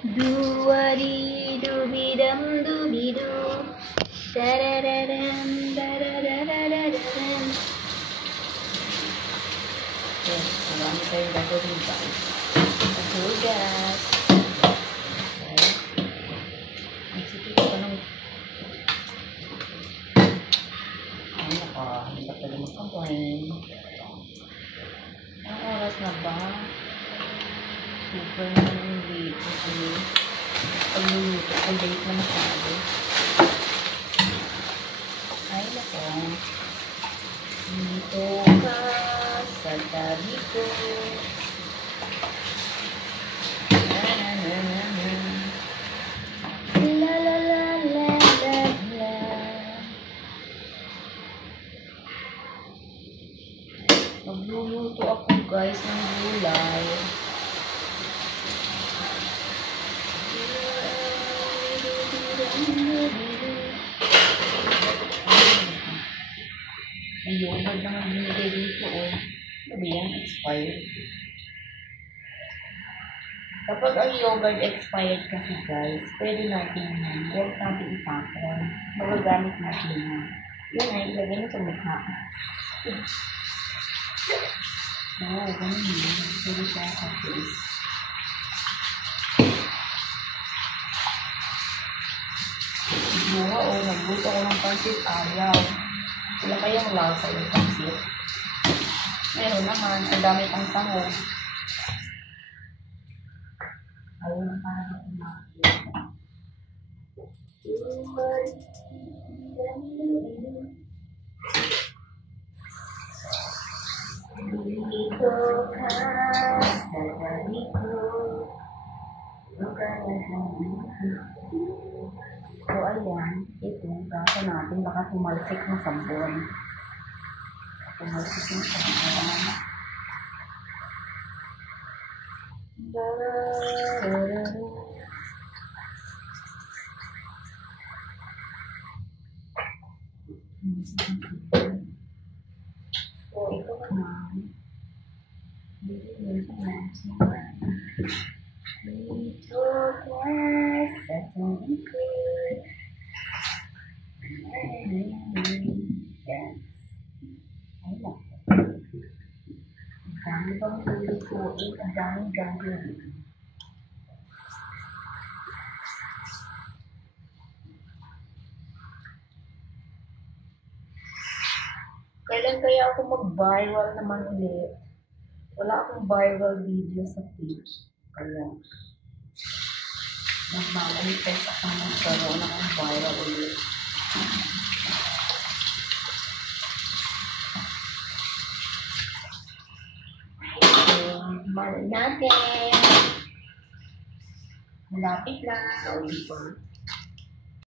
Duwadi-dubidam dubidu. Darararam, darararararam. Yes, marami tayong gagawin guys. Paghugas. Okay. Nagsipit ko ng... Ano ka? Hindi ka pala mag-complain. Ang oras na ba? Super na ng late. Pagluluto ko late na masyado. Ay, nako. Dito ka sa tabi ko. La la la la la la. Magluluto ako guys ng gulay. May yogurt naman binigay dito oh. Sabi yan, expired. Kapag ang yogurt expired kasi guys, pwede natin yan. Huwag natin itapon. Magagamit natin yan. Yun ay ilagay mo sa mukha. Oo, ganun yun. Pwede siya sa face. Buha o nagbuto ko ng pansit ayaw. Wala kayang lasa yung pansit. Meron naman, ang dami pang tango. Ayaw na parang kumakit. Dito ka sa gabi ko. So ayan, ito, gasa natin, baka tumalsik na sabon. Tumalsik na sabon. So ito naman, dito ka sa tabi ko. Yes. Ay na. Ang dami bang lulutuin? Ang daming gagawin. Kailan kaya ako mag-viral naman ulit? Wala akong viral video sa page. Kaya nagmamanifest ako magkaroon ng viral ulit. Malapit natin. Malapit lang.